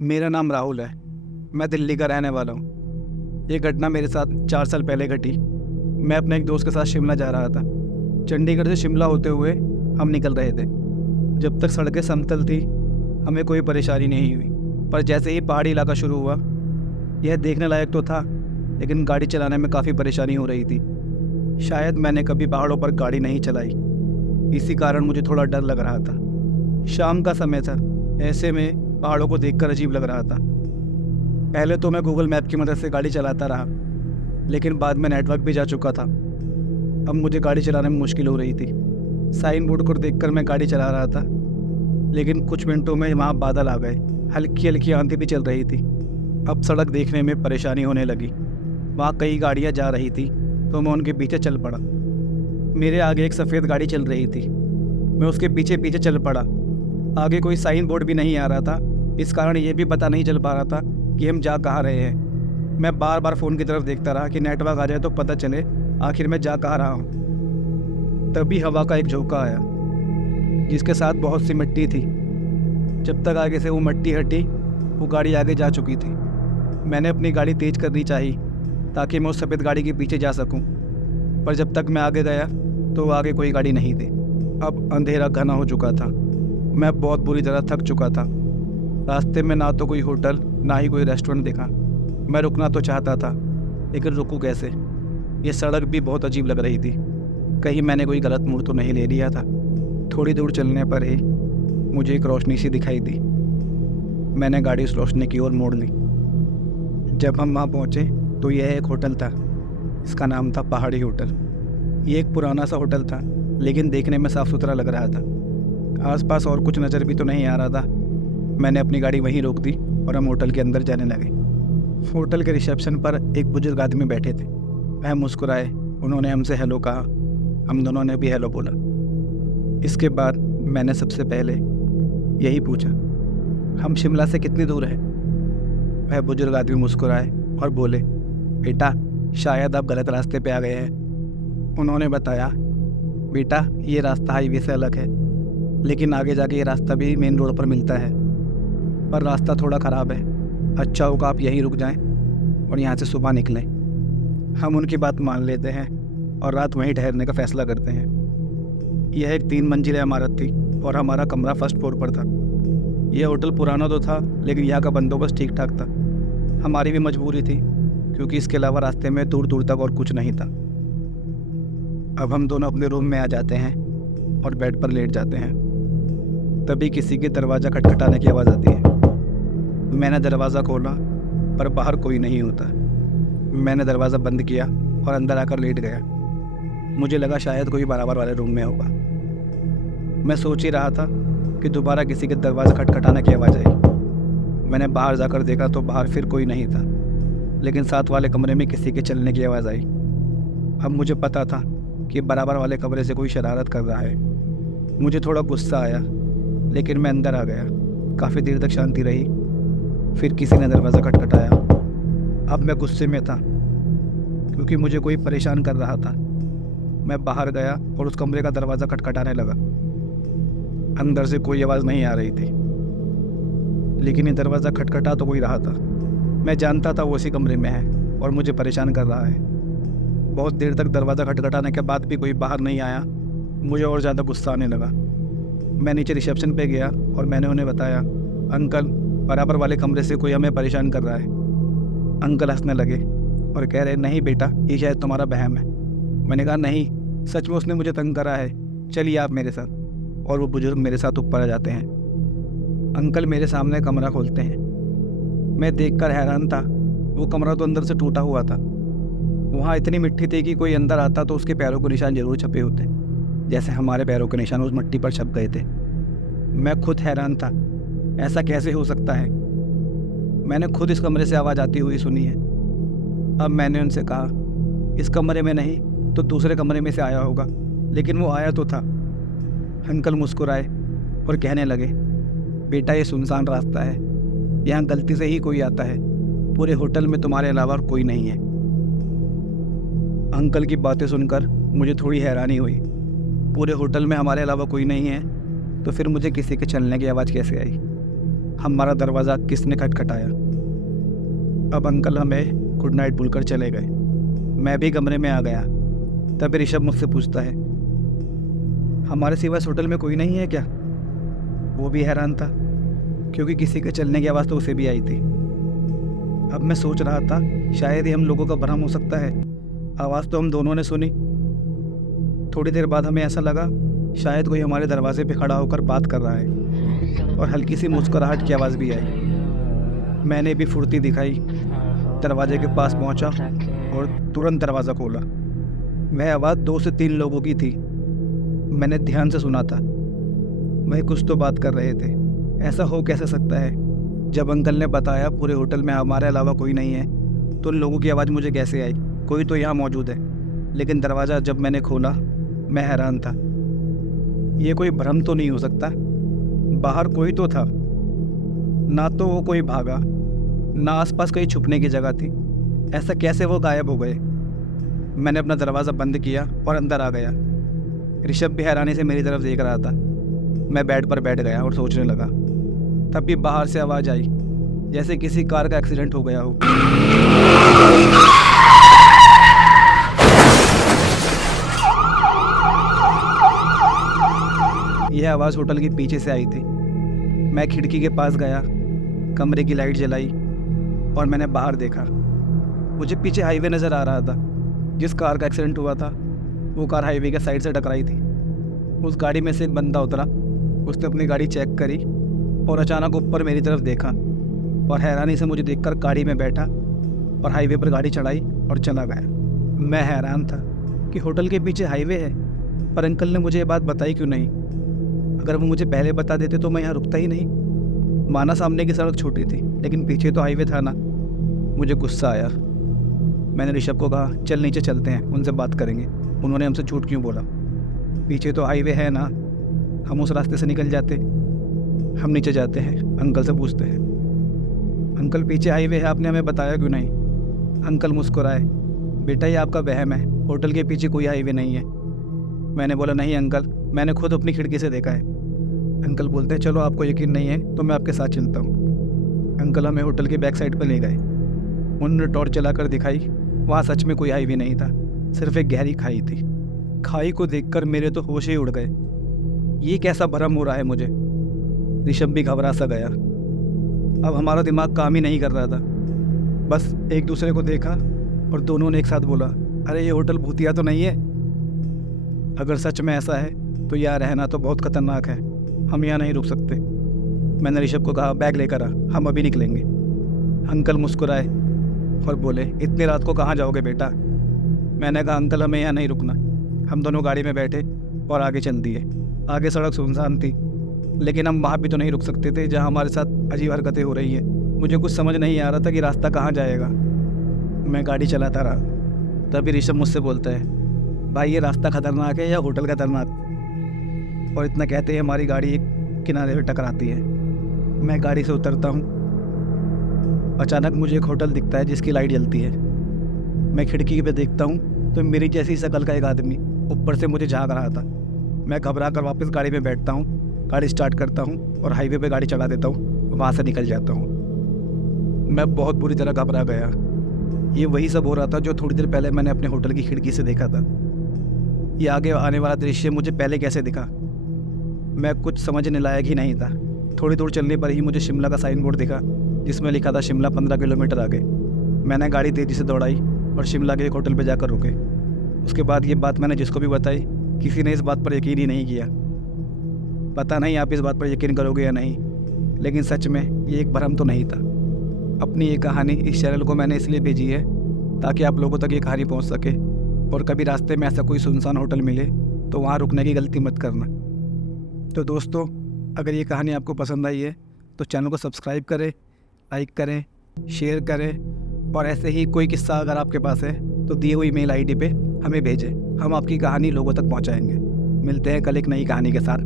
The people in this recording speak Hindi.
मेरा नाम राहुल है। मैं दिल्ली का रहने वाला हूँ। ये घटना मेरे साथ 4 साल पहले घटी। मैं अपने एक दोस्त के साथ शिमला जा रहा था। चंडीगढ़ से शिमला होते हुए हम निकल रहे थे। जब तक सड़कें समतल थी हमें कोई परेशानी नहीं हुई, पर जैसे ही पहाड़ी इलाका शुरू हुआ, यह देखने लायक तो था, लेकिन गाड़ी चलाने में काफ़ी परेशानी हो रही थी। शायद मैंने कभी पहाड़ों पर गाड़ी नहीं चलाई, इसी कारण मुझे थोड़ा डर लग रहा था। शाम का समय था, ऐसे में पहाड़ों को देखकर अजीब लग रहा था। पहले तो मैं गूगल मैप की मदद से गाड़ी चलाता रहा, लेकिन बाद में नेटवर्क भी जा चुका था। अब मुझे गाड़ी चलाने में मुश्किल हो रही थी। साइन बोर्ड को देखकर मैं गाड़ी चला रहा था, लेकिन कुछ मिनटों में वहाँ बादल आ गए। हल्की हल्की आंधी भी चल रही थी। अब सड़क देखने में परेशानी होने लगी। वहाँ कई गाड़ियाँ जा रही थी, तो मैं उनके पीछे चल पड़ा। मेरे आगे एक सफ़ेद गाड़ी चल रही थी, मैं उसके पीछे पीछे चल पड़ा। आगे कोई साइन बोर्ड भी नहीं आ रहा था, इस कारण ये भी पता नहीं चल पा रहा था कि हम जा कहाँ रहे हैं। मैं बार बार फ़ोन की तरफ देखता रहा कि नेटवर्क आ जाए तो पता चले आखिर मैं जा कहाँ रहा हूँ। तभी हवा का एक झोंका आया, जिसके साथ बहुत सी मिट्टी थी। जब तक आगे से वो मिट्टी हटी, वो गाड़ी आगे जा चुकी थी। मैंने अपनी गाड़ी तेज़ करनी चाहिए ताकि मैं उस सफ़ेद गाड़ी के पीछे जा सकूं, पर जब तक मैं आगे गया तो आगे कोई गाड़ी नहीं थी। अब अंधेरा घना हो चुका था। मैं बहुत बुरी तरह थक चुका था। रास्ते में ना तो कोई होटल, ना ही कोई रेस्टोरेंट दिखा। मैं रुकना तो चाहता था, लेकिन रुकूं कैसे? ये सड़क भी बहुत अजीब लग रही थी। कहीं मैंने कोई गलत मोड़ तो नहीं ले लिया था। थोड़ी दूर चलने पर ही मुझे एक रोशनी सी दिखाई दी। मैंने गाड़ी उस रोशनी की ओर मोड़ ली। जब हम वहाँ पहुँचे तो यह एक होटल था। इसका नाम था पहाड़ी होटल। ये एक पुराना सा होटल था, लेकिन देखने में साफ़ सुथरा लग रहा था। आसपास और कुछ नज़र भी तो नहीं आ रहा था। मैंने अपनी गाड़ी वहीं रोक दी और हम होटल के अंदर जाने लगे। होटल के रिसेप्शन पर एक बुजुर्ग आदमी बैठे थे। वह मुस्कुराए, उन्होंने हमसे हेलो कहा। हम दोनों ने भी हेलो बोला। इसके बाद मैंने सबसे पहले यही पूछा, हम शिमला से कितनी दूर है? वह बुजुर्ग आदमी मुस्कुराए और बोले, बेटा शायद आप गलत रास्ते पे आ गए हैं। उन्होंने बताया, बेटा ये रास्ता हाईवे से अलग है, लेकिन आगे जाके ये रास्ता भी मेन रोड पर मिलता है, पर रास्ता थोड़ा ख़राब है। अच्छा होगा आप यहीं रुक जाएं और यहाँ से सुबह निकलें। हम उनकी बात मान लेते हैं और रात वहीं ठहरने का फ़ैसला करते हैं। यह एक 3 मंजिला इमारत थी और हमारा कमरा फर्स्ट फ्लोर पर था। यह होटल पुराना तो था, लेकिन यहाँ का बंदोबस्त ठीक ठाक था। हमारी भी मजबूरी थी, क्योंकि इसके अलावा रास्ते में दूर दूर तक और कुछ नहीं था। अब हम दोनों अपने रूम में आ जाते हैं और बेड पर लेट जाते हैं। तभी किसी के दरवाज़ा खटखटाने की आवाज़ आती है। मैंने दरवाज़ा खोला, पर बाहर कोई नहीं होता। मैंने दरवाज़ा बंद किया और अंदर आकर लेट गया। मुझे लगा शायद कोई बराबर वाले रूम में होगा। मैं सोच ही रहा था कि दोबारा किसी के दरवाज़ा खटखटाने की आवाज़ आई। मैंने बाहर जाकर देखा तो बाहर फिर कोई नहीं था, लेकिन साथ वाले कमरे में किसी के चलने की आवाज़ आई। अब मुझे पता था कि बराबर वाले कमरे से कोई शरारत कर रहा है। मुझे थोड़ा गुस्सा आया, लेकिन मैं अंदर आ गया। काफ़ी देर तक शांति रही, फिर किसी ने दरवाज़ा खटखटाया। अब मैं गुस्से में था, क्योंकि मुझे कोई परेशान कर रहा था। मैं बाहर गया और उस कमरे का दरवाज़ा खटखटाने लगा। अंदर से कोई आवाज़ नहीं आ रही थी, लेकिन ये दरवाज़ा खटखटा तो कोई रहा था। मैं जानता था वो उसी कमरे में है और मुझे परेशान कर रहा है। बहुत देर तक दरवाज़ा खटखटाने के बाद भी कोई बाहर नहीं आया। मुझे और ज़्यादा गुस्सा आने लगा। मैं नीचे रिसेप्शन पे गया और मैंने उन्हें बताया, अंकल बराबर वाले कमरे से कोई हमें परेशान कर रहा है। अंकल हंसने लगे और कह रहे, नहीं बेटा ये शायद तुम्हारा वहम है। मैंने कहा, नहीं सच में उसने मुझे तंग करा है, चलिए आप मेरे साथ। और वो बुजुर्ग मेरे साथ ऊपर आ जाते हैं। अंकल मेरे सामने कमरा खोलते हैं। मैं देखकर हैरान था। वो कमरा तो अंदर से टूटा हुआ था। वहाँ इतनी मिट्टी थी कि कोई अंदर आता तो उसके पैरों के निशान जरूर छपे होते, जैसे हमारे पैरों के निशान उस मिट्टी पर छप गए थे। मैं खुद हैरान था, ऐसा कैसे हो सकता है। मैंने खुद इस कमरे से आवाज़ आती हुई सुनी है। अब मैंने उनसे कहा, इस कमरे में नहीं तो दूसरे कमरे में से आया होगा, लेकिन वो आया तो था। अंकल मुस्कुराए और कहने लगे, बेटा ये सुनसान रास्ता है, यहाँ गलती से ही कोई आता है। पूरे होटल में तुम्हारे अलावा और कोई नहीं है। अंकल की बातें सुनकर मुझे थोड़ी हैरानी हुई। पूरे होटल में हमारे अलावा कोई नहीं है, तो फिर मुझे किसी के चलने की आवाज़ कैसे आई? हमारा दरवाज़ा किसने खटखटाया। अब अंकल हमें गुड नाइट बोलकर चले गए। मैं भी कमरे में आ गया। तभी ऋषभ मुझसे पूछता है, हमारे सिवा इस होटल में कोई नहीं है क्या? वो भी हैरान था, क्योंकि किसी के चलने की आवाज़ तो उसे भी आई थी। अब मैं सोच रहा था शायद ही हम लोगों का भ्रम हो सकता है। आवाज़ तो हम दोनों ने सुनी। थोड़ी देर बाद हमें ऐसा लगा शायद कोई हमारे दरवाजे पे खड़ा होकर बात कर रहा है, और हल्की सी मुस्कुराहट की आवाज़ भी आई। मैंने भी फुर्ती दिखाई, दरवाजे के पास पहुंचा और तुरंत दरवाज़ा खोला। वह आवाज़ 2 से 3 लोगों की थी। मैंने ध्यान से सुना था। वह कुछ तो बात कर रहे थे। ऐसा हो कैसे सकता है? जब अंकल ने बताया पूरे होटल में हमारे अलावा कोई नहीं है, तो उन लोगों की आवाज़ मुझे कैसे आई? कोई तो यहाँ मौजूद है। लेकिन दरवाज़ा जब मैंने खोला, मैं हैरान था। ये कोई भ्रम तो नहीं हो सकता। बाहर कोई तो था। ना तो वो कोई भागा, ना आसपास कहीं छुपने की जगह थी। ऐसा कैसे वो गायब हो गए? मैंने अपना दरवाज़ा बंद किया और अंदर आ गया। ऋषभ भी हैरानी से मेरी तरफ देख रहा था। मैं बेड पर बैठ गया और सोचने लगा। तभी बाहर से आवाज़ आई, जैसे किसी कार का एक्सीडेंट हो गया हो। यह आवाज़ होटल के पीछे से आई थी। मैं खिड़की के पास गया, कमरे की लाइट जलाई और मैंने बाहर देखा। मुझे पीछे हाईवे नज़र आ रहा था। जिस कार का एक्सीडेंट हुआ था, वो कार हाईवे के साइड से टकराई थी। उस गाड़ी में से एक बंदा उतरा। उसने अपनी गाड़ी चेक करी और अचानक ऊपर मेरी तरफ देखा और हैरानी से मुझे देखकर गाड़ी में बैठा और हाईवे पर गाड़ी चढ़ाई और चला गया। मैं हैरान था कि होटल के पीछे हाईवे है, पर अंकल ने मुझे ये बात बताई क्यों नहीं? अगर वो मुझे पहले बता देते तो मैं यहाँ रुकता ही नहीं। माना सामने की सड़क छोटी थी, लेकिन पीछे तो हाईवे था ना। मुझे गुस्सा आया। मैंने ऋषभ को कहा, चल नीचे चलते हैं, उनसे बात करेंगे। उन्होंने हमसे झूठ क्यों बोला? पीछे तो हाईवे है ना, हम उस रास्ते से निकल जाते। हम नीचे जाते हैं, अंकल से पूछते हैं, अंकल पीछे हाईवे है, आपने हमें बताया क्यों नहीं? अंकल मुस्कुराए, बेटा ये आपका वहम है, होटल के पीछे कोई हाईवे नहीं है। मैंने बोला, नहीं अंकल, मैंने खुद अपनी खिड़की से देखा है। अंकल बोलते हैं, चलो आपको यकीन नहीं है तो मैं आपके साथ चलता हूँ। अंकल हमें होटल के बैक साइड पर ले गए। उन्होंने टॉर्च चलाकर दिखाई। वहाँ सच में कोई हाईवे नहीं था, सिर्फ एक गहरी खाई थी। खाई को देखकर मेरे तो होश ही उड़ गए। ये कैसा भ्रम हो रहा है मुझे? ऋषभ भी घबरा सा गया। अब हमारा दिमाग काम ही नहीं कर रहा था। बस एक दूसरे को देखा और दोनों ने एक साथ बोला, अरे ये होटल भूतिया तो नहीं है? अगर सच में ऐसा है तो यहाँ रहना तो बहुत खतरनाक है। हम यहाँ नहीं रुक सकते। मैंने ऋषभ को कहा, बैग लेकर आ, हम अभी निकलेंगे। अंकल मुस्कुराए और बोले, इतनी रात को कहाँ जाओगे बेटा? मैंने कहा, अंकल हमें यहाँ नहीं रुकना। हम दोनों गाड़ी में बैठे और आगे चल दिए। आगे सड़क सुनसान थी, लेकिन हम वहाँ भी तो नहीं रुक सकते थे जहाँ हमारे साथ अजीब हरकतें हो रही हैं। मुझे कुछ समझ नहीं आ रहा था कि रास्ता कहाँ जाएगा। मैं गाड़ी चलाता रहा। तभी ऋषभ मुझसे बोलता है, भाई ये रास्ता खतरनाक है या होटल खतरनाक? और इतना कहते ही हमारी गाड़ी एक किनारे पे टकराती है। मैं गाड़ी से उतरता हूँ। अचानक मुझे एक होटल दिखता है जिसकी लाइट जलती है। मैं खिड़की पे देखता हूँ तो मेरी जैसी शक्ल का एक आदमी ऊपर से मुझे झाँक रहा था। मैं घबरा कर वापस गाड़ी में बैठता हूँ, गाड़ी स्टार्ट करता हूँ और हाईवे पे गाड़ी चला देता हूँ। वहाँ से निकल जाता हूँ। मैं बहुत बुरी तरह घबरा गया। ये वही सब हो रहा था जो थोड़ी देर पहले मैंने अपने होटल की खिड़की से देखा था। ये आगे आने वाला दृश्य मुझे पहले कैसे दिखा? मैं कुछ समझने लायक ही नहीं था। थोड़ी दूर चलने पर ही मुझे शिमला का साइन बोर्ड दिखा, जिसमें लिखा था शिमला 15 किलोमीटर आगे। मैंने गाड़ी तेज़ी से दौड़ाई और शिमला के एक होटल पर जाकर रुके। उसके बाद ये बात मैंने जिसको भी बताई, किसी ने इस बात पर यकीन ही नहीं किया। पता नहीं आप इस बात पर यकीन करोगे या नहीं, लेकिन सच में ये एक भ्रम तो नहीं था। अपनी ये कहानी इस चैनल को मैंने इसलिए भेजी है ताकि आप लोगों तक ये कहानी पहुंच सके, और कभी रास्ते में ऐसा कोई सुनसान होटल मिले तो वहाँ रुकने की गलती मत करना। तो दोस्तों, अगर ये कहानी आपको पसंद आई है तो चैनल को सब्सक्राइब करें, लाइक करें, शेयर करें, और ऐसे ही कोई किस्सा अगर आपके पास है तो दिए हुई मेल आईडी पे हमें भेजें। हम आपकी कहानी लोगों तक पहुंचाएंगे। मिलते हैं कल एक नई कहानी के साथ।